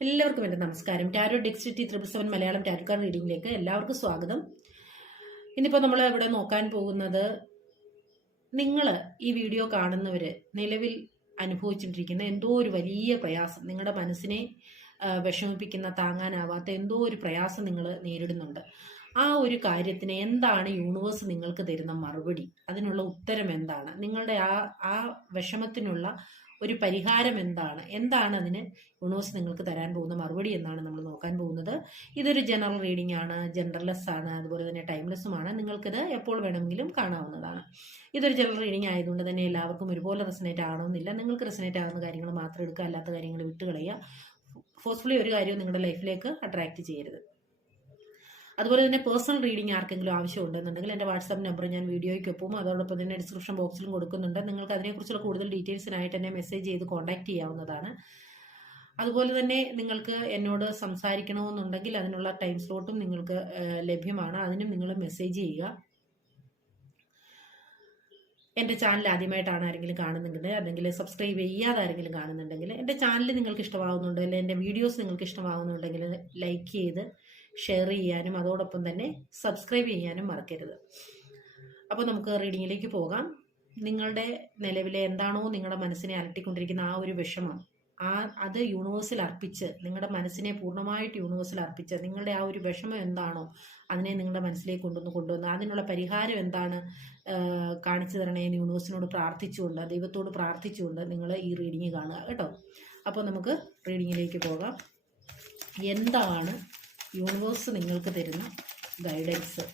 എല്ലാവർക്കും എന്റെ നമസ്കാരം. ടാരോ ഡെക്സിറ്റി ത്രിപിൾ മലയാളം ടാരോ കാർഡ് റീഡിംഗിലേക്ക് എല്ലാവർക്കും സ്വാഗതം. ഇന്നിപ്പോൾ നമ്മൾ ഇവിടെ നോക്കാൻ പോകുന്നത് നിങ്ങൾ ഈ വീഡിയോ കാണുന്നവർ നിലവിൽ അനുഭവിച്ചുകൊണ്ടിരിക്കുന്ന എന്തോ ഒരു വലിയ പ്രയാസം നിങ്ങളുടെ മനസ്സിനെ വിഷമിപ്പിക്കുന്ന താങ്ങാനാവാത്ത എന്തോ ഒരു പ്രയാസം നിങ്ങൾ നേരിടുന്നുണ്ട്. ആ ഒരു കാര്യത്തിന് എന്താണ് യൂണിവേഴ്സ് നിങ്ങൾക്ക് തരുന്ന മറുപടി? അതിനുള്ള ഉത്തരം എന്താണ്? നിങ്ങളുടെ ആ ആ വിഷമത്തിനുള്ള ഒരു പരിഹാരം എന്താണ്? എന്താണ് അതിന് യൂണിവേഴ്സ് നിങ്ങൾക്ക് തരാൻ പോകുന്ന മറുപടി എന്നാണ് നമ്മൾ നോക്കാൻ പോകുന്നത്. ഇതൊരു ജനറൽ റീഡിംഗ് ആണ് ജനറൽലെസ് ആണ് അതുപോലെ തന്നെ ടൈംലെസ്സുമാണ് നിങ്ങൾക്കിത് എപ്പോൾ വേണമെങ്കിലും കാണാവുന്നതാണ്. ഇതൊരു ജനറൽ റീഡിംഗ് ആയതുകൊണ്ട് തന്നെ എല്ലാവർക്കും ഒരുപോലെ റെസനേറ്റ് ആവണമെന്നില്ല. നിങ്ങൾക്ക് റെസനേറ്റ് ആവുന്ന കാര്യങ്ങൾ മാത്രം എടുക്കുക അല്ലാത്ത കാര്യങ്ങൾ വിട്ടുകളയുക. ഫോഴ്സ്ഫുള്ളി ഒരു കാര്യവും നിങ്ങളുടെ ലൈഫിലേക്ക് അട്രാക്റ്റ് ചെയ്യരുത്. അതുപോലെ തന്നെ പേഴ്സണൽ റീഡിംഗ് ആർക്കെങ്കിലും ആവശ്യമുണ്ടെന്നുണ്ടെങ്കിൽ എന്റെ വാട്സാപ്പ് നമ്പർ ഞാൻ വീഡിയോയ്ക്കൊപ്പം അതോടൊപ്പം തന്നെ ഡിസ്ക്രിപ്ഷൻ ബോക്സിലും കൊടുക്കുന്നുണ്ട്. നിങ്ങൾക്ക് അതിനെക്കുറിച്ചുള്ള കൂടുതൽ ഡീറ്റെയിൽസിനായിട്ട് എന്നെ മെസ്സേജ് ചെയ്ത് കോൺടാക്ട് ചെയ്യാവുന്നതാണ്. അതുപോലെ തന്നെ നിങ്ങൾക്ക് എന്നോട് സംസാരിക്കണമെന്നുണ്ടെങ്കിൽ അതിനുള്ള ടൈം സ്ലോട്ടും നിങ്ങൾക്ക് ലഭ്യമാണ്. അതിനും നിങ്ങൾ മെസ്സേജ് ചെയ്യുക. എന്റെ ചാനൽ ആദ്യമായിട്ടാണ് ആരെങ്കിലും കാണുന്നുണ്ടെങ്കിൽ അല്ലെങ്കിൽ സബ്സ്ക്രൈബ് ചെയ്യാതെ ആരെങ്കിലും കാണുന്നുണ്ടെങ്കിൽ എന്റെ ചാനൽ നിങ്ങൾക്ക് ഇഷ്ടമാകുന്നുണ്ടോ അല്ലെങ്കിൽ എന്റെ വീഡിയോസ് നിങ്ങൾക്ക് ഇഷ്ടമാകുന്നുണ്ടെങ്കിൽ ലൈക്ക് ചെയ്ത് ഷെയർ ചെയ്യാനും അതോടൊപ്പം തന്നെ സബ്സ്ക്രൈബ് ചെയ്യാനും മറക്കരുത്. അപ്പോൾ നമുക്ക് റീഡിങ്ങിലേക്ക് പോകാം. നിങ്ങളുടെ നിലവിലെ എന്താണോ നിങ്ങളുടെ മനസ്സിനെ അലട്ടിക്കൊണ്ടിരിക്കുന്ന ആ ഒരു വിഷമം ആ അത് യൂണിവേഴ്സിൽ അർപ്പിച്ച് നിങ്ങളുടെ മനസ്സിനെ പൂർണമായിട്ട് യൂണിവേഴ്സിൽ അർപ്പിച്ച് നിങ്ങളുടെ ആ ഒരു വിഷമം എന്താണോ അതിനെ നിങ്ങളുടെ മനസ്സിലേക്ക് കൊണ്ടുവന്ന് കൊണ്ടുവന്ന് അതിനുള്ള പരിഹാരം എന്താണ് കാണിച്ചു തരണേന്ന് യൂണിവേഴ്സിനോട് പ്രാർത്ഥിച്ചുകൊണ്ട് ദൈവത്തോട് പ്രാർത്ഥിച്ചുകൊണ്ട് നിങ്ങൾ ഈ റീഡിങ് കാണുക കേട്ടോ. അപ്പോൾ നമുക്ക് റീഡിങ്ങിലേക്ക് പോകാം. എന്താണ് യൂണിവേഴ്സ് നിങ്ങൾക്ക് തരുന്ന ഗൈഡൻസ്.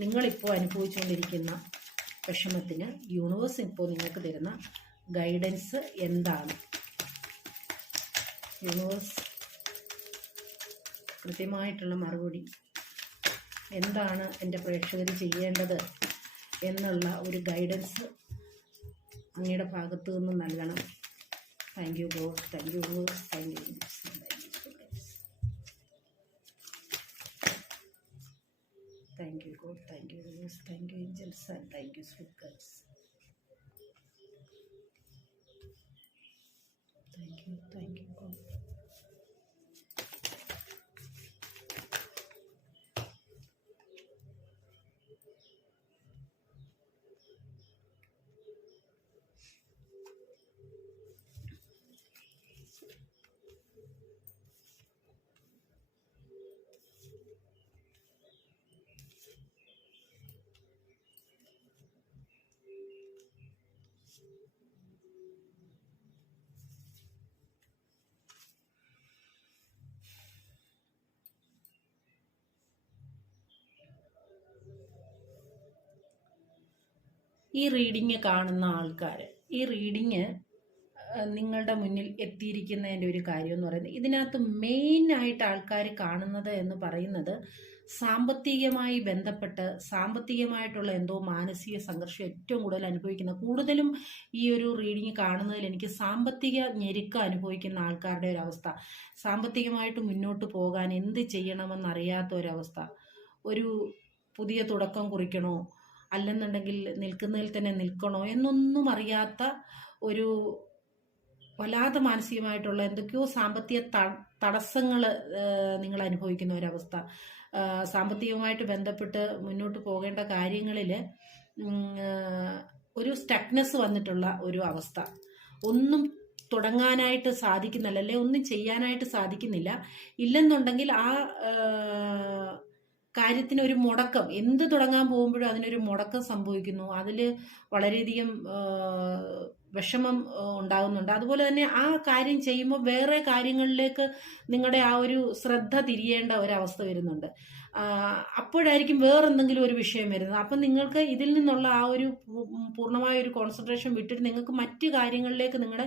നിങ്ങളിപ്പോൾ അനുഭവിച്ചുകൊണ്ടിരിക്കുന്ന വിഷമത്തിന് യൂണിവേഴ്സ് ഇപ്പോൾ നിങ്ങൾക്ക് തരുന്ന ഗൈഡൻസ് എന്താണ്? യൂണിവേഴ്സ് കൃത്യമായിട്ടുള്ള മറുപടി എന്താണ് എന്റെ പ്രേക്ഷകർ ചെയ്യേണ്ടത് എന്നുള്ള ഒരു ഗൈഡൻസ് അങ്ങയുടെ ഭാഗത്തു നിന്ന് നൽകണം. Thank you God. Thank you thank you Thank you, God. Thank you, Jesus. Thank you, angels. And thank you, sweet girls. Thank you, thank you, God. ഈ റീഡിങ് കാണുന്ന ആൾക്കാർ ഈ റീഡിങ് നിങ്ങളുടെ മുന്നിൽ എത്തിയിരിക്കുന്നതിന്റെ ഒരു കാര്യം എന്ന് പറയുന്നത് ഇതിനകത്ത് മെയിൻ ആയിട്ട് ആൾക്കാർ കാണുന്നത് എന്ന് പറയുന്നത് സാമ്പത്തികമായി ബന്ധപ്പെട്ട് സാമ്പത്തികമായിട്ടുള്ള എന്തോ മാനസിക സംഘർഷം ഏറ്റവും കൂടുതൽ അനുഭവിക്കുന്ന കൂടുതലും ഈ ഒരു റീഡിങ് കാണുന്നതിൽ എനിക്ക് സാമ്പത്തിക ഞെരുക്കം അനുഭവിക്കുന്ന ആൾക്കാരുടെ ഒരവസ്ഥ സാമ്പത്തികമായിട്ട് മുന്നോട്ട് പോകാൻ എന്ത് ചെയ്യണമെന്നറിയാത്ത ഒരവസ്ഥ ഒരു പുതിയ തുടക്കം കുറിക്കണോ? അല്ലെന്നുണ്ടെങ്കിൽ നിൽക്കുന്നതിൽ തന്നെ നിൽക്കണോ എന്നൊന്നും അറിയാത്ത ഒരു വല്ലാതെ മാനസികമായിട്ടുള്ള എന്തൊക്കെയോ സാമ്പത്തിക തടസ്സങ്ങൾ നിങ്ങൾ അനുഭവിക്കുന്ന ഒരവസ്ഥ. സാമ്പത്തികമായിട്ട് ബന്ധപ്പെട്ട് മുന്നോട്ട് പോകേണ്ട കാര്യങ്ങളിൽ ഒരു സ്റ്റക്നെസ് വന്നിട്ടുള്ള ഒരു അവസ്ഥ. ഒന്നും തുടങ്ങാനായിട്ട് സാധിക്കുന്നില്ല അല്ലെ ഒന്നും ചെയ്യാനായിട്ട് സാധിക്കുന്നില്ല. ഇല്ലെന്നുണ്ടെങ്കിൽ ആ, കാര്യത്തിന് ഒരു മുടക്കം. എന്ത് തുടങ്ങാൻ പോകുമ്പോഴും അതിനൊരു മുടക്കം സംഭവിക്കുന്നു. അതിൽ വളരെയധികം വിഷമം ഉണ്ടാകുന്നുണ്ട് അതുപോലെ തന്നെ ആ കാര്യം ചെയ്യുമ്പോൾ വേറെ കാര്യങ്ങളിലേക്ക് നിങ്ങളുടെ ആ ഒരു ശ്രദ്ധ തിരിയേണ്ട ഒരവസ്ഥ വരുന്നുണ്ട്. അപ്പോഴായിരിക്കും വേറെന്തെങ്കിലും ഒരു വിഷയം വരുന്നത്. അപ്പം നിങ്ങൾക്ക് ഇതിൽ നിന്നുള്ള ആ ഒരു പൂർണമായ ഒരു കോൺസെൻട്രേഷൻ വിട്ടിട്ട് നിങ്ങൾക്ക് മറ്റു കാര്യങ്ങളിലേക്ക് നിങ്ങളുടെ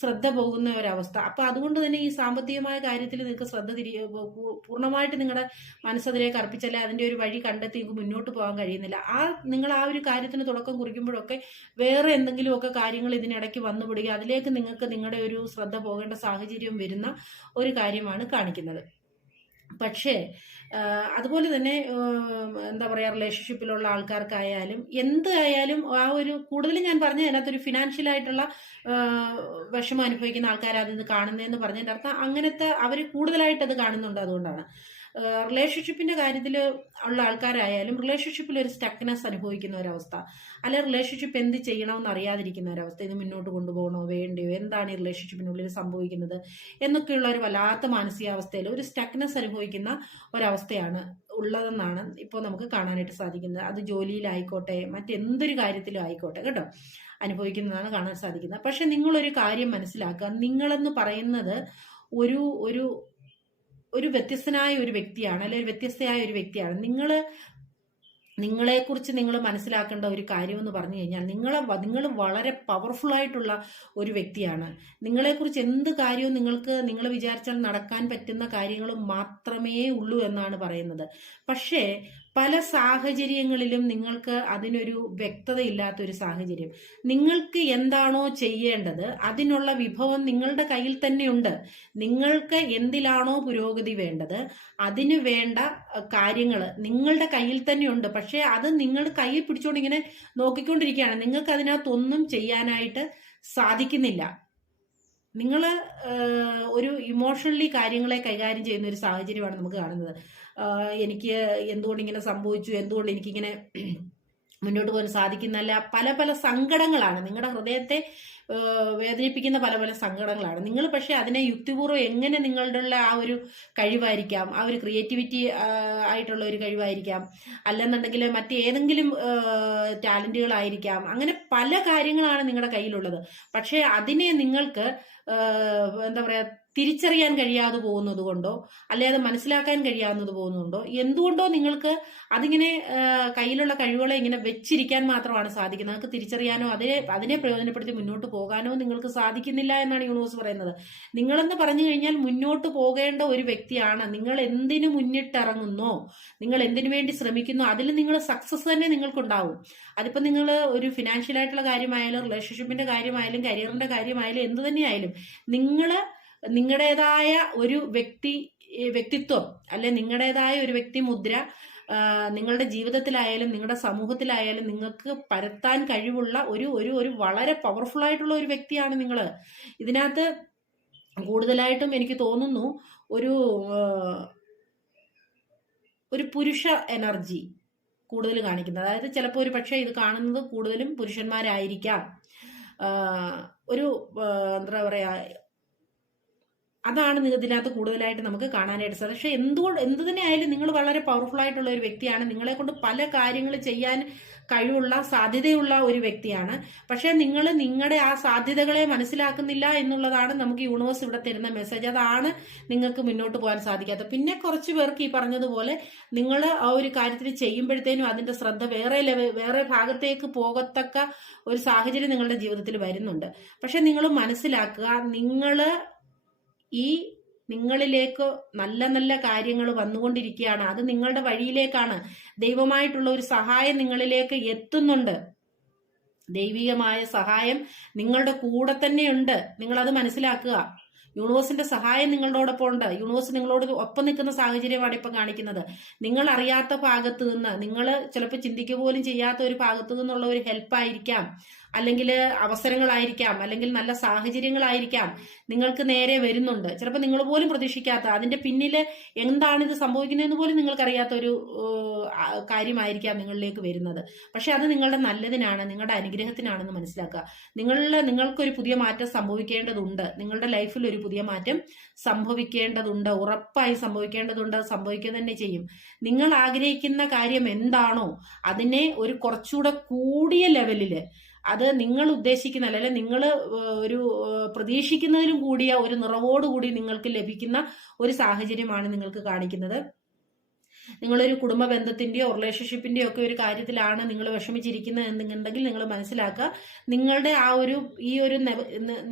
ശ്രദ്ധ പോകുന്ന ഒരവസ്ഥ അപ്പം അതുകൊണ്ട് തന്നെ ഈ സാമ്പത്തികമായ കാര്യത്തിൽ നിങ്ങൾക്ക് ശ്രദ്ധ തിരി പൂർണമായിട്ട് നിങ്ങളുടെ മനസ്സതിലേക്ക് അർപ്പിച്ചാലേ അതിന്റെ ഒരു വഴി കണ്ടെത്തി നിങ്ങൾക്ക് മുന്നോട്ട് പോകാൻ കഴിയുന്നില്ല. ആ നിങ്ങൾ ആ ഒരു കാര്യത്തിന് തുടക്കം കുറിക്കുമ്പോഴൊക്കെ വേറെ എന്തെങ്കിലുമൊക്കെ കാര്യങ്ങൾ ഇതിനിടയ്ക്ക് വന്നുപിടുകയും അതിലേക്ക് നിങ്ങൾക്ക് നിങ്ങളുടെ ഒരു ശ്രദ്ധ പോകേണ്ട സാഹചര്യം വരുന്ന ഒരു കാര്യമാണ് കാണിക്കുന്നത്. പക്ഷേ അതുപോലെ തന്നെ എന്താ പറയുക റിലേഷൻഷിപ്പിലുള്ള ആൾക്കാർക്കായാലും എന്ത് ആയാലും ആ ഒരു കൂടുതലും ഞാൻ പറഞ്ഞ അതിനകത്തൊരു ആ, വിഷമം അനുഭവിക്കുന്ന ആൾക്കാർ അതിൽ നിന്ന് കാണുന്നതെന്ന് പറഞ്ഞതിന്റെ അർത്ഥം അങ്ങനത്തെ അവർ കൂടുതലായിട്ട് അത് കാണുന്നുണ്ട് അതുകൊണ്ടാണ്. റിലേഷൻഷിപ്പിന്റെ കാര്യത്തിൽ ഉള്ള ആൾക്കാരായാലും റിലേഷൻഷിപ്പിൽ ഒരു സ്റ്റക്നെസ് അനുഭവിക്കുന്ന ഒരവസ്ഥ. അല്ലെ റിലേഷൻഷിപ്പ് എന്ത് ചെയ്യണമെന്ന് അറിയാതിരിക്കുന്ന ഒരവസ്ഥ. ഇത് മുന്നോട്ട് കൊണ്ടുപോകണോ വേണ്ടയോ എന്താണ് ഈ റിലേഷൻഷിപ്പിനുള്ളിൽ സംഭവിക്കുന്നത് എന്നൊക്കെയുള്ള ഒരു വല്ലാത്ത മാനസികാവസ്ഥയിൽ ഒരു സ്റ്റക്നെസ് അനുഭവിക്കുന്ന ഒരവസ്ഥയാണ് ഉള്ളതെന്നാണ് ഇപ്പോൾ നമുക്ക് കാണാനായിട്ട് സാധിക്കുന്നത്. അത് ജോലിയിലായിക്കോട്ടെ മറ്റെന്തൊരു കാര്യത്തിലും ആയിക്കോട്ടെ കേട്ടോ. അനുഭവിക്കുന്നതാണ് കാണാൻ സാധിക്കുന്നത്. പക്ഷെ നിങ്ങളൊരു കാര്യം മനസ്സിലാക്കുക. നിങ്ങളെന്ന് പറയുന്നത് ഒരു ഒരു ഒരു വ്യത്യസ്തനായ ഒരു വ്യക്തിയാണ് അല്ലെങ്കിൽ ഒരു വ്യത്യസ്തയായ ഒരു വ്യക്തിയാണ്. നിങ്ങൾ നിങ്ങളെക്കുറിച്ച് നിങ്ങൾ മനസ്സിലാക്കേണ്ട ഒരു കാര്യം എന്ന് പറഞ്ഞു കഴിഞ്ഞാൽ നിങ്ങളെ നിങ്ങൾ വളരെ പവർഫുൾ ആയിട്ടുള്ള ഒരു വ്യക്തിയാണ്. നിങ്ങളെക്കുറിച്ച് എന്ത് കാര്യവും നിങ്ങൾക്ക് നിങ്ങൾ വിചാരിച്ചാൽ നടക്കാൻ പറ്റുന്ന കാര്യങ്ങൾ മാത്രമേ ഉള്ളൂ എന്നാണ് പറയുന്നത്. പക്ഷേ പല സാഹചര്യങ്ങളിലും നിങ്ങൾക്ക് അതിനൊരു വ്യക്തതയില്ലാത്ത ഒരു സാഹചര്യം. നിങ്ങൾക്ക് എന്താണോ ചെയ്യേണ്ടത് അതിനുള്ള വിഭവം നിങ്ങളുടെ കയ്യിൽ തന്നെയുണ്ട്. നിങ്ങൾക്ക് എന്തിലാണോ പുരോഗതി വേണ്ടത് അതിന് വേണ്ട കാര്യങ്ങൾ നിങ്ങളുടെ കയ്യിൽ തന്നെയുണ്ട്. പക്ഷേ അത് നിങ്ങൾ കയ്യിൽ പിടിച്ചുകൊണ്ട് ഇങ്ങനെ നോക്കിക്കൊണ്ടിരിക്കുകയാണ്. നിങ്ങൾക്ക് അതിനകത്തൊന്നും ചെയ്യാനായിട്ട് സാധിക്കുന്നില്ല. നിങ്ങൾ ഒരു ഇമോഷണലി കാര്യങ്ങളെ കൈകാര്യം ചെയ്യുന്ന ഒരു സാഹചര്യമാണ് നമുക്ക് കാണുന്നത്. എനിക്ക് എന്തുകൊണ്ട് ഇങ്ങനെ സംഭവിച്ചു? എന്തുകൊണ്ട് എനിക്കിങ്ങനെ മുന്നോട്ട് പോകാൻ സാധിക്കുന്നല്ല പല പല സങ്കടങ്ങളാണ്. നിങ്ങളുടെ ഹൃദയത്തെ വേദനിപ്പിക്കുന്ന പല പല സങ്കടങ്ങളാണ്. നിങ്ങൾ പക്ഷെ അതിനെ യുക്തിപൂർവം എങ്ങനെ നിങ്ങളുടെ ഉള്ള ആ ഒരു കഴിവായിരിക്കാം ആ ഒരു ക്രിയേറ്റിവിറ്റി ആയിട്ടുള്ള ഒരു കഴിവായിരിക്കാം അല്ലെന്നുണ്ടെങ്കിൽ മറ്റേതെങ്കിലും ടാലന്റുകളായിരിക്കാം അങ്ങനെ പല കാര്യങ്ങളാണ് നിങ്ങളുടെ കയ്യിലുള്ളത്. പക്ഷേ അതിനെ നിങ്ങൾക്ക് എന്താ പറയാ തിരിച്ചറിയാൻ കഴിയാതെ പോകുന്നത് കൊണ്ടോ അല്ലെ അത് മനസ്സിലാക്കാൻ കഴിയാവുന്നത് പോകുന്നുണ്ടോ എന്തുകൊണ്ടോ നിങ്ങൾക്ക് അതിങ്ങനെ കയ്യിലുള്ള കഴിവുകളെ ഇങ്ങനെ വെച്ചിരിക്കാൻ മാത്രമാണ് സാധിക്കുന്നത്. നിങ്ങൾക്ക് തിരിച്ചറിയാനോ അതിനെ അതിനെ പ്രയോജനപ്പെടുത്തി മുന്നോട്ട് പോകാനോ നിങ്ങൾക്ക് സാധിക്കുന്നില്ല എന്നാണ് യൂണിവേഴ്സ് പറയുന്നത്. നിങ്ങളെന്ന് പറഞ്ഞു കഴിഞ്ഞാൽ മുന്നോട്ട് പോകേണ്ട ഒരു വ്യക്തിയാണ്. നിങ്ങൾ എന്തിനു മുന്നിട്ടിറങ്ങുന്നോ നിങ്ങൾ എന്തിനു വേണ്ടി ശ്രമിക്കുന്നു അതിൽ നിങ്ങൾ സക്സസ് തന്നെ നിങ്ങൾക്കുണ്ടാവും. അതിപ്പോൾ നിങ്ങൾ ഒരു ഫിനാൻഷ്യൽ ആയിട്ടുള്ള കാര്യമായാലും റിലേഷൻഷിപ്പിന്റെ കാര്യമായാലും കരിയറിന്റെ കാര്യമായാലും എന്ത് തന്നെയായാലും നിങ്ങൾ നിങ്ങളുടേതായ ഒരു വ്യക്തി വ്യക്തിത്വം അല്ലെ നിങ്ങളുടേതായ ഒരു വ്യക്തി മുദ്ര നിങ്ങളുടെ ജീവിതത്തിലായാലും നിങ്ങളുടെ സമൂഹത്തിലായാലും നിങ്ങൾക്ക് പരത്താൻ കഴിവുള്ള ഒരു ഒരു ഒരു വളരെ പവർഫുൾ ആയിട്ടുള്ള ഒരു വ്യക്തിയാണ് നിങ്ങൾ ഇതിനകത്ത് കൂടുതലായിട്ടും എനിക്ക് തോന്നുന്നു ഒരു ഒരു പുരുഷ എനർജി കൂടുതൽ കാണിക്കുന്നത്. അതായത് ചിലപ്പോൾ ഒരു പക്ഷേ ഇത് കാണുന്നത് കൂടുതലും പുരുഷന്മാരായിരിക്കാം. ഒരു എന്താ പറയാ അതാണ് നിങ്ങൾ ഇതിനകത്ത് കൂടുതലായിട്ട് നമുക്ക് കാണാനായിട്ട് സാധിക്കും പക്ഷെ എന്തുകൊണ്ട് എന്ത് തന്നെ ആയാലും നിങ്ങൾ വളരെ പവർഫുൾ ആയിട്ടുള്ള ഒരു വ്യക്തിയാണ്. നിങ്ങളെ കൊണ്ട് പല കാര്യങ്ങൾ ചെയ്യാൻ കഴിവുള്ള സാധ്യതയുള്ള ഒരു വ്യക്തിയാണ്. പക്ഷെ നിങ്ങൾ നിങ്ങളുടെ ആ സാധ്യതകളെ മനസ്സിലാക്കുന്നില്ല എന്നുള്ളതാണ് നമുക്ക് യൂണിവേഴ്സ് ഇവിടെ തരുന്ന മെസ്സേജ് അതാണ് നിങ്ങൾക്ക് മുന്നോട്ട് പോകാൻ സാധിക്കാത്തത്. പിന്നെ കുറച്ച് പേർക്ക് ഈ പറഞ്ഞതുപോലെ നിങ്ങൾ ആ ഒരു കാര്യത്തിൽ ചെയ്യുമ്പോഴത്തേനും അതിന്റെ ശ്രദ്ധ വേറെ ലെവൽ വേറെ ഭാഗത്തേക്ക് പോകത്തക്ക ഒരു സാഹചര്യം നിങ്ങളുടെ ജീവിതത്തിൽ വരുന്നുണ്ട്. പക്ഷെ നിങ്ങൾ മനസ്സിലാക്കുക നിങ്ങൾ ഈ നിങ്ങളിലേക്ക് നല്ല നല്ല കാര്യങ്ങൾ വന്നുകൊണ്ടിരിക്കുകയാണ്. അത് നിങ്ങളുടെ വഴിയിലേക്കാണ്. ദൈവമായിട്ടുള്ള ഒരു സഹായം നിങ്ങളിലേക്ക് എത്തുന്നുണ്ട്. ദൈവികമായ സഹായം നിങ്ങളുടെ കൂടെ തന്നെ ഉണ്ട്. നിങ്ങൾ അത് മനസ്സിലാക്കുക. യൂണിവേഴ്സിന്റെ സഹായം നിങ്ങളോടൊപ്പം ഉണ്ട്. യൂണിവേഴ്സ് നിങ്ങളോട് ഒപ്പം നിൽക്കുന്ന സാഹചര്യമാണ് ഇപ്പം കാണിക്കുന്നത്. നിങ്ങൾ അറിയാത്ത ഭാഗത്ത് നിന്ന് നിങ്ങൾ ചിലപ്പോൾ ചിന്തിക്കുക പോലും ചെയ്യാത്ത ഒരു ഭാഗത്തു നിന്നുള്ള ഒരു ഹെൽപ്പായിരിക്കാം അല്ലെങ്കിൽ അവസരങ്ങളായിരിക്കാം അല്ലെങ്കിൽ നല്ല സാഹചര്യങ്ങളായിരിക്കാം നിങ്ങൾക്ക് നേരെ വരുന്നുണ്ട്. ചിലപ്പോൾ നിങ്ങൾ പോലും പ്രതീക്ഷിക്കാത്ത അതിന്റെ പിന്നിൽ എന്താണ് ഇത് സംഭവിക്കുന്നതെന്ന് പോലും നിങ്ങൾക്കറിയാത്ത ഒരു കാര്യമായിരിക്കാം നിങ്ങളിലേക്ക് വരുന്നത്. പക്ഷെ അത് നിങ്ങളുടെ നല്ലതിനാണ് നിങ്ങളുടെ അനുഗ്രഹത്തിനാണെന്ന് മനസ്സിലാക്കുക. നിങ്ങളിൽ നിങ്ങൾക്കൊരു പുതിയ മാറ്റം സംഭവിക്കേണ്ടതുണ്ട്. നിങ്ങളുടെ ലൈഫിൽ ഒരു പുതിയ മാറ്റം സംഭവിക്കേണ്ടതുണ്ട്. ഉറപ്പായി സംഭവിക്കേണ്ടതുണ്ട്. സംഭവിക്കുക തന്നെ ചെയ്യും. നിങ്ങൾ ആഗ്രഹിക്കുന്ന കാര്യം എന്താണോ അതിനെ ഒരു കുറച്ചുകൂടെ കൂടിയ ലെവലിൽ അത് നിങ്ങൾ ഉദ്ദേശിക്കുന്ന അല്ലെങ്കിൽ നിങ്ങൾ ഒരു പ്രതീക്ഷിക്കുന്നതിലും കൂടിയ ഒരു നിറവോടുകൂടി നിങ്ങൾക്ക് ലഭിക്കുന്ന ഒരു സാഹചര്യമാണ് നിങ്ങൾക്ക് കാണിക്കുന്നത്. നിങ്ങളൊരു കുടുംബ ബന്ധത്തിന്റെയോ റിലേഷൻഷിപ്പിന്റെയോ ഒക്കെ ഒരു കാര്യത്തിലാണ് നിങ്ങൾ വിഷമിച്ചിരിക്കുന്നത് എന്നുണ്ടെങ്കിൽ നിങ്ങൾ മനസ്സിലാക്കുക. നിങ്ങളുടെ ആ ഒരു ഈ ഒരു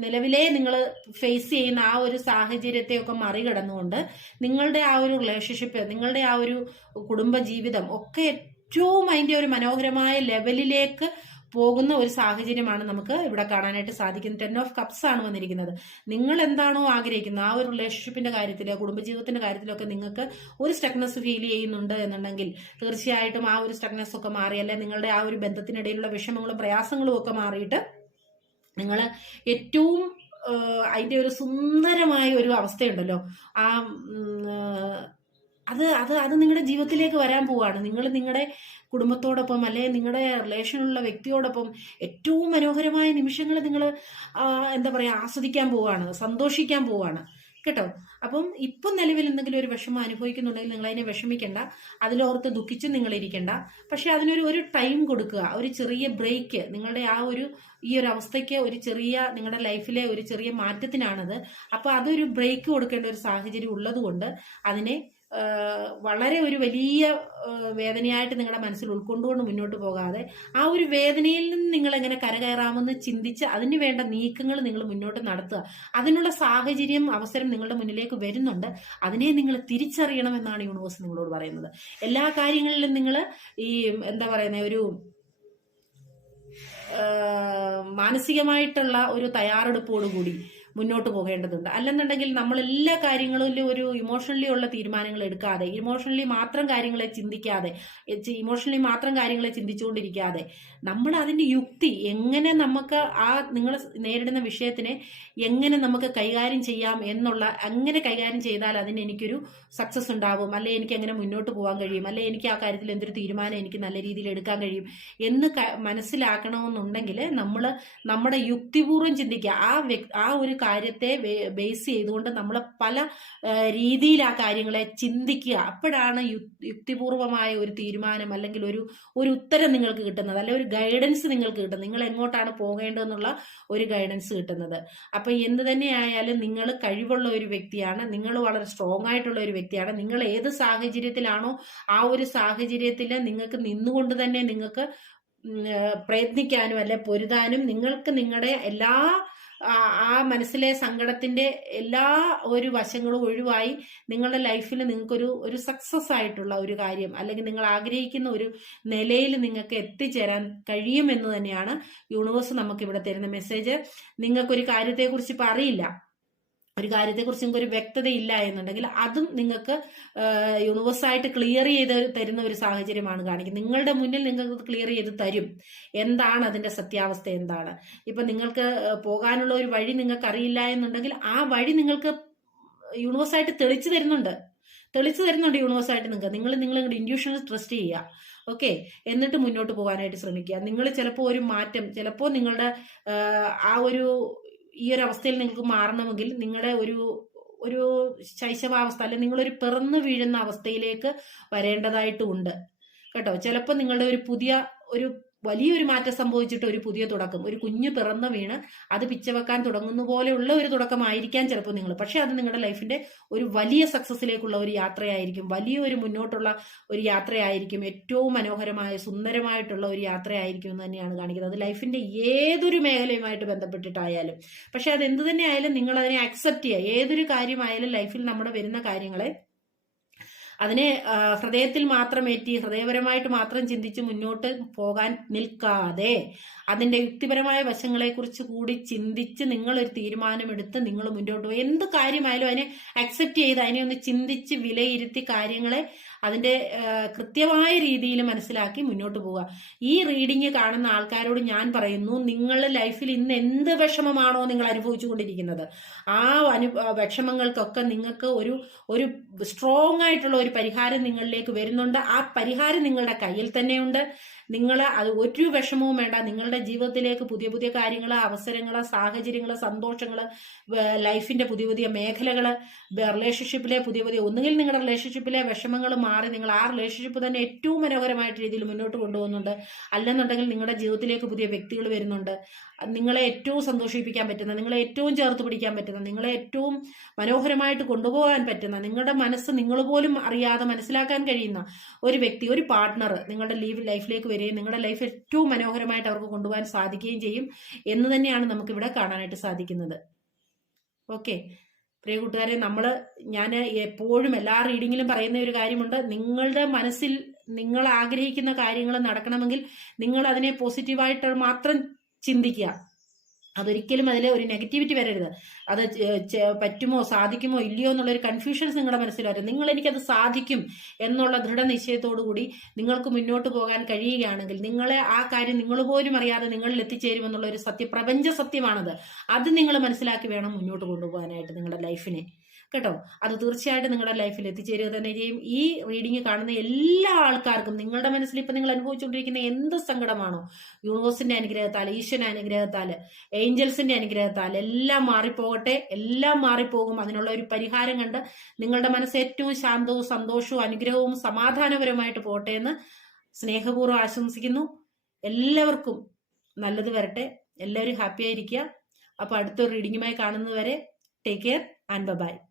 നിലവിലെ നിങ്ങൾ ഫേസ് ചെയ്യുന്ന ആ ഒരു സാഹചര്യത്തെയൊക്കെ മറികടന്നുകൊണ്ട് നിങ്ങളുടെ ആ ഒരു റിലേഷൻഷിപ്പ് നിങ്ങളുടെ ആ ഒരു കുടുംബ ജീവിതം ഒക്കെ ഏറ്റവും അതിന്റെ ഒരു മനോഹരമായ ലെവലിലേക്ക് പോകുന്ന ഒരു സാഹചര്യമാണ് നമുക്ക് ഇവിടെ കാണാനായിട്ട് സാധിക്കുന്നത്. ടെൻ ഓഫ് കപ്സ് ആണ് വന്നിരിക്കുന്നത്. നിങ്ങൾ എന്താണോ ആഗ്രഹിക്കുന്നത്? ആ ഒരു റിലേഷൻഷിപ്പിന്റെ കാര്യത്തിലോ കുടുംബജീവിതത്തിന്റെ കാര്യത്തിലൊക്കെ നിങ്ങൾക്ക് ഒരു സ്റ്റക്നെസ് ഫീൽ ചെയ്യുന്നുണ്ട് എന്നുണ്ടെങ്കിൽ തീർച്ചയായിട്ടും ആ ഒരു സ്റ്റക്നെസ് ഒക്കെ മാറി അല്ലെ നിങ്ങളുടെ ആ ഒരു ബന്ധത്തിനിടയിലുള്ള വിഷമങ്ങളും പ്രയാസങ്ങളും ഒക്കെ മാറിയിട്ട് നിങ്ങൾ ഏറ്റവും അതിന്റെ ഒരു സുന്ദരമായ ഒരു അവസ്ഥയുണ്ടല്ലോ. ആ അത് അത് അത് നിങ്ങളുടെ ജീവിതത്തിലേക്ക് വരാൻ പോവാണ്. നിങ്ങൾ നിങ്ങളുടെ കുടുംബത്തോടൊപ്പം അല്ലെ നിങ്ങളുടെ റിലേഷനുള്ള വ്യക്തിയോടൊപ്പം ഏറ്റവും മനോഹരമായ നിമിഷങ്ങൾ നിങ്ങൾ എന്താ പറയുക ആസ്വദിക്കാൻ പോവാണ് സന്തോഷിക്കാൻ പോവാണ് കേട്ടോ? അപ്പം ഇപ്പം നിലവിൽ എന്തെങ്കിലും ഒരു വിഷമം അനുഭവിക്കുന്നുണ്ടെങ്കിൽ നിങ്ങൾ അതിനെ വിഷമിക്കേണ്ട. അതിലോർത്ത് ദുഃഖിച്ച് നിങ്ങൾ ഇരിക്കേണ്ട. പക്ഷെ അതിനൊരു ഒരു ടൈം കൊടുക്കുക. ഒരു ചെറിയ ബ്രേക്ക് നിങ്ങളുടെ ആ ഒരു ഈ ഒരു അവസ്ഥയ്ക്ക് ഒരു ചെറിയ നിങ്ങളുടെ ലൈഫിലെ ഒരു ചെറിയ മാറ്റത്തിനാണത്. അപ്പോൾ അതൊരു ബ്രേക്ക് കൊടുക്കേണ്ട ഒരു സാഹചര്യം ഉള്ളതുകൊണ്ട് അതിനെ വളരെ ഒരു വലിയ വേദനയായിട്ട് നിങ്ങളുടെ മനസ്സിൽ ഉൾക്കൊണ്ടുകൊണ്ട് മുന്നോട്ട് പോകാതെ ആ ഒരു വേദനയിൽ നിന്ന് നിങ്ങൾ എങ്ങനെ കരകയറാമെന്ന് ചിന്തിച്ച് അതിന് വേണ്ട നീക്കങ്ങൾ നിങ്ങൾ മുന്നോട്ട് നടത്തുക. അതിനുള്ള സാഹചര്യം അവസരം നിങ്ങളുടെ മുന്നിലേക്ക് വരുന്നുണ്ട്. അതിനെ നിങ്ങൾ തിരിച്ചറിയണമെന്നാണ് യൂണിവേഴ്സ് നിങ്ങളോട് പറയുന്നത്. എല്ലാ കാര്യങ്ങളിലും നിങ്ങൾ ഈ എന്താ പറയുന്ന ഒരു മാനസികമായിട്ടുള്ള ഒരു തയ്യാറെടുപ്പോടുകൂടി മുന്നോട്ട് പോകേണ്ടതുണ്ട്. അല്ലെന്നുണ്ടെങ്കിൽ നമ്മൾ എല്ലാ കാര്യങ്ങളിലും ഒരു ഇമോഷണലി ഉള്ള തീരുമാനങ്ങൾ എടുക്കാതെ ഇമോഷണലി മാത്രം കാര്യങ്ങളെ ചിന്തിക്കാതെ ഇമോഷണലി മാത്രം കാര്യങ്ങളെ ചിന്തിച്ചുകൊണ്ടിരിക്കാതെ നമ്മൾ അതിന്റെ യുക്തി എങ്ങനെ നമുക്ക് ആ നിങ്ങൾ നേരിടുന്ന വിഷയത്തിനെ എങ്ങനെ നമുക്ക് കൈകാര്യം ചെയ്യാം എന്നുള്ള അങ്ങനെ കൈകാര്യം ചെയ്താൽ അതിന് എനിക്കൊരു സക്സസ് ഉണ്ടാവും. അല്ലെ എനിക്ക് എങ്ങനെ മുന്നോട്ട് പോകാൻ കഴിയും? അല്ലെ എനിക്ക് ആ കാര്യത്തിൽ എന്തൊരു തീരുമാനം എനിക്ക് നല്ല രീതിയിൽ എടുക്കാൻ കഴിയും? എന്ന് മനസ്സിലാക്കണമെന്നുണ്ടെങ്കിൽ നമ്മൾ നമ്മുടെ യുക്തിപൂർവം ചിന്തിക്കുക. ആ ആ ഒരു കാര്യത്തെ ബേസ് ചെയ്തുകൊണ്ട് നമ്മൾ പല രീതിയിൽ ആ കാര്യങ്ങളെ ചിന്തിക്കുക. അപ്പോഴാണ് യുക്തിപൂർവമായ ഒരു തീരുമാനം അല്ലെങ്കിൽ ഒരു ഒരു ഉത്തരം നിങ്ങൾക്ക് കിട്ടുന്നത്. അല്ലെങ്കിൽ ഒരു ഗൈഡൻസ് നിങ്ങൾക്ക് കിട്ടുന്നത്. നിങ്ങൾ എങ്ങോട്ടാണ് പോകേണ്ടതെന്നുള്ള ഒരു ഗൈഡൻസ് കിട്ടുന്നത്. അപ്പൊ എന്ത് തന്നെയായാലും നിങ്ങൾ കഴിവുള്ള ഒരു വ്യക്തിയാണ്. നിങ്ങൾ വളരെ സ്ട്രോങ് ആയിട്ടുള്ള ഒരു വ്യക്തിയാണ്. നിങ്ങൾ ഏത് സാഹചര്യത്തിലാണോ ആ ഒരു സാഹചര്യത്തിൽ നിങ്ങൾക്ക് നിന്നുകൊണ്ട് തന്നെ നിങ്ങൾക്ക് പ്രയത്നിക്കാനും അല്ലെ പൊരുതാനും നിങ്ങൾക്ക് നിങ്ങളുടെ എല്ലാ ആ മനസ്സിലെ സങ്കടത്തിന്റെ എല്ലാ ഒരു വശങ്ങളും ഒഴിവായി നിങ്ങളുടെ ലൈഫിൽ നിങ്ങൾക്കൊരു ഒരു സക്സസ് ആയിട്ടുള്ള ഒരു കാര്യം അല്ലെങ്കിൽ നിങ്ങൾ ആഗ്രഹിക്കുന്ന ഒരു നിലയിൽ നിങ്ങൾക്ക് എത്തിച്ചേരാൻ കഴിയുമെന്ന് തന്നെയാണ് യൂണിവേഴ്സ് നമുക്ക് ഇവിടെ തരുന്ന മെസ്സേജ് നിങ്ങൾക്കൊരു കാര്യത്തെക്കുറിച്ച് ഇപ്പം അറിയില്ല. ഒരു കാര്യത്തെക്കുറിച്ച് നിങ്ങൾക്ക് ഒരു വ്യക്തത ഇല്ല എന്നുണ്ടെങ്കിൽ അതും നിങ്ങൾക്ക് യൂണിവേഴ്സായിട്ട് ക്ലിയർ ചെയ്ത് തരുന്ന ഒരു സാഹചര്യമാണ് കാണിക്കുന്നത്. നിങ്ങളുടെ മുന്നിൽ നിങ്ങൾക്ക് ക്ലിയർ ചെയ്ത് തരും. എന്താണ് അതിന്റെ സത്യാവസ്ഥ എന്താണ്? ഇപ്പൊ നിങ്ങൾക്ക് പോകാനുള്ള ഒരു വഴി നിങ്ങൾക്ക് അറിയില്ല എന്നുണ്ടെങ്കിൽ ആ വഴി നിങ്ങൾക്ക് യൂണിവേഴ്സായിട്ട് തെളിച്ചു തരുന്നുണ്ട്. തെളിച്ചു തരുന്നുണ്ട് യൂണിവേഴ്സായിട്ട് നിങ്ങൾക്ക്. നിങ്ങൾ നിങ്ങളുടെ ഇൻഡ്യൂഷനെ ട്രസ്റ്റ് ചെയ്യുക. ഓക്കെ എന്നിട്ട് മുന്നോട്ട് പോകാനായിട്ട് ശ്രമിക്കുക. നിങ്ങൾ ചിലപ്പോൾ ഒരു മാറ്റം ചിലപ്പോൾ നിങ്ങളുടെ ആ ഒരു ഈ ഒരു അവസ്ഥയിൽ നിങ്ങൾക്ക് മാറണമെങ്കിൽ നിങ്ങളുടെ ഒരു ഒരു ശൈശവാവസ്ഥ അല്ലെങ്കിൽ നിങ്ങളൊരു പിറന്നു വീഴുന്ന അവസ്ഥയിലേക്ക് വരേണ്ടതായിട്ടുണ്ട് കേട്ടോ? ചിലപ്പോൾ നിങ്ങളുടെ ഒരു പുതിയ ഒരു വലിയൊരു മാറ്റം സംഭവിച്ചിട്ട് ഒരു പുതിയ തുടക്കം ഒരു കുഞ്ഞ് പിറന്നു വീണ് അത് പിച്ചവെക്കാൻ തുടങ്ങുന്ന പോലെയുള്ള ഒരു തുടക്കമായിരിക്കാം ചിലപ്പോൾ നിങ്ങൾ. പക്ഷെ അത് നിങ്ങളുടെ ലൈഫിന്റെ ഒരു വലിയ സക്സസിലേക്കുള്ള ഒരു യാത്രയായിരിക്കും വലിയൊരു മുന്നോട്ടുള്ള ഒരു യാത്രയായിരിക്കും ഏറ്റവും മനോഹരമായ സുന്ദരമായിട്ടുള്ള ഒരു യാത്രയായിരിക്കും എന്ന് തന്നെയാണ് കാണിക്കുന്നത്. അത് ലൈഫിന്റെ ഏതൊരു മേഖലയുമായിട്ട് ബന്ധപ്പെട്ടിട്ടായാലും. പക്ഷെ അത് എന്ത് തന്നെ ആയാലും നിങ്ങൾ അതിനെ അക്സെപ്റ്റ് ചെയ്യുക. ഏതൊരു കാര്യമായാലും ലൈഫിൽ നമ്മുടെ വരുന്ന കാര്യങ്ങളെ അതിനെ ഹൃദയത്തിൽ മാത്രം ഏറ്റി ഹൃദയപരമായിട്ട് മാത്രം ചിന്തിച്ച് മുന്നോട്ട് പോകാൻ നിൽക്കാതെ അതിന്റെ യുക്തിപരമായ വശങ്ങളെക്കുറിച്ച് കൂടി ചിന്തിച്ച് നിങ്ങളൊരു തീരുമാനമെടുത്ത് നിങ്ങൾ മുന്നോട്ട് പോകും എന്ത് കാര്യമായാലും അതിനെ അക്സെപ്റ്റ് ചെയ്ത് അതിനെ ഒന്ന് ചിന്തിച്ച് വിലയിരുത്തി കാര്യങ്ങളെ അതിന്റെ ആ, കൃത്യമായ രീതിയിൽ മനസ്സിലാക്കി മുന്നോട്ട് പോവുക. ഈ റീഡിങ് കാണുന്ന ആൾക്കാരോട് ഞാൻ പറയുന്നു നിങ്ങൾ ലൈഫിൽ ഇന്ന് എന്ത് വിഷമമാണോ നിങ്ങൾ അനുഭവിച്ചുകൊണ്ടിരിക്കുന്നത്? ആ അനു വിഷമങ്ങൾക്കൊക്കെ നിങ്ങൾക്ക് ഒരു ഒരു സ്ട്രോങ് ആയിട്ടുള്ള ഒരു പരിഹാരം നിങ്ങളിലേക്ക് വരുന്നുണ്ട്. ആ പരിഹാരം നിങ്ങളുടെ കയ്യിൽ തന്നെയുണ്ട്. നിങ്ങൾ അത് ഒരു വിഷമവും വേണ്ട. നിങ്ങളുടെ ജീവിതത്തിലേക്ക് പുതിയ പുതിയ കാര്യങ്ങൾ അവസരങ്ങൾ സാഹചര്യങ്ങൾ സന്തോഷങ്ങൾ ലൈഫിന്റെ പുതിയ പുതിയ മേഖലകൾ റിലേഷൻഷിപ്പിലെ പുതിയ പുതിയ ഒന്നുകിൽ നിങ്ങളുടെ റിലേഷൻഷിപ്പിലെ വിഷമങ്ങൾ മാറി നിങ്ങൾ ആ റിലേഷൻഷിപ്പ് തന്നെ ഏറ്റവും മനോഹരമായിട്ട് രീതിയിൽ മുന്നോട്ട് കൊണ്ടുപോകുന്നുണ്ട്. അല്ലെന്നുണ്ടെങ്കിൽ നിങ്ങളുടെ ജീവിതത്തിലേക്ക് പുതിയ വ്യക്തികൾ വരുന്നുണ്ട്. നിങ്ങളെ ഏറ്റവും സന്തോഷിപ്പിക്കാൻ പറ്റുന്ന നിങ്ങളെ ഏറ്റവും ചേർത്ത് പിടിക്കാൻ പറ്റുന്ന നിങ്ങളെ ഏറ്റവും മനോഹരമായിട്ട് കൊണ്ടുപോകാൻ പറ്റുന്ന നിങ്ങളുടെ മനസ്സ് നിങ്ങൾ പോലും അറിയാതെ മനസ്സിലാക്കാൻ കഴിയുന്ന ഒരു വ്യക്തി ഒരു പാർട്ട്ണർ നിങ്ങളുടെ ലീവ് ലൈഫിലേക്ക് വരികയും നിങ്ങളുടെ ലൈഫ് ഏറ്റവും മനോഹരമായിട്ട് അവർക്ക് കൊണ്ടുപോകാൻ സാധിക്കുകയും ചെയ്യും എന്ന് തന്നെയാണ് നമുക്ക് ഇവിടെ കാണാനായിട്ട് സാധിക്കുന്നത്. ഓക്കെ പ്രിയ കൂട്ടുകാരെ നമ്മൾ ഞാൻ എപ്പോഴും എല്ലാ റീഡിങ്ങിലും പറയുന്ന ഒരു കാര്യമുണ്ട്. നിങ്ങളുടെ മനസ്സിൽ നിങ്ങൾ ആഗ്രഹിക്കുന്ന കാര്യങ്ങൾ നടക്കണമെങ്കിൽ നിങ്ങൾ അതിനെ പോസിറ്റീവായിട്ട് മാത്രം ചിന്തിക്കുക. അതൊരിക്കലും അതിലെ ഒരു നെഗറ്റിവിറ്റി വരരുത്. അത് പറ്റുമോ സാധിക്കുമോ ഇല്ലയോ എന്നുള്ളൊരു കൺഫ്യൂഷൻസ് നിങ്ങളുടെ മനസ്സിൽ വരും നിങ്ങൾ എനിക്കത് സാധിക്കും എന്നുള്ള ദൃഢനിശ്ചയത്തോടു കൂടി നിങ്ങൾക്ക് മുന്നോട്ട് പോകാൻ കഴിയുകയാണെങ്കിൽ നിങ്ങളെ ആ കാര്യം നിങ്ങൾ പോലും അറിയാതെ നിങ്ങളിൽ എത്തിച്ചേരുമെന്നുള്ള ഒരു സത്യ പ്രപഞ്ച സത്യമാണത്. അത് നിങ്ങൾ മനസ്സിലാക്കി വേണം മുന്നോട്ട് കൊണ്ടുപോകാനായിട്ട് നിങ്ങളുടെ ലൈഫിനെ കേട്ടോ? അത് തീർച്ചയായിട്ടും നിങ്ങളുടെ ലൈഫിൽ എത്തിച്ചേരുക തന്നെ ചെയ്യും. ഈ റീഡിങ് കാണുന്ന എല്ലാ ആൾക്കാർക്കും നിങ്ങളുടെ മനസ്സിൽ ഇപ്പം നിങ്ങൾ അനുഭവിച്ചുകൊണ്ടിരിക്കുന്ന എന്ത് സങ്കടമാണോ യൂണിവേഴ്സിന്റെ അനുഗ്രഹത്താൽ ഈശ്വര അനുഗ്രഹത്താൽ ഏഞ്ചൽസിന്റെ അനുഗ്രഹത്താൽ എല്ലാം മാറിപ്പോകട്ടെ എല്ലാം മാറിപ്പോകും. അതിനുള്ള ഒരു പരിഹാരം കണ്ട് നിങ്ങളുടെ മനസ്സ് ഏറ്റവും ശാന്തവും സന്തോഷവും അനുഗ്രഹവും സമാധാനപരമായിട്ട് പോകട്ടെ എന്ന് സ്നേഹപൂർവം ആശംസിക്കുന്നു. എല്ലാവർക്കും നല്ലത് വരട്ടെ. എല്ലാവരും ഹാപ്പി ആയിരിക്കുക. അപ്പോൾ അടുത്തൊരു റീഡിങ്ങുമായി കാണുന്നതുവരെ ടേക്ക് കെയർ ആൻഡ് ബൈ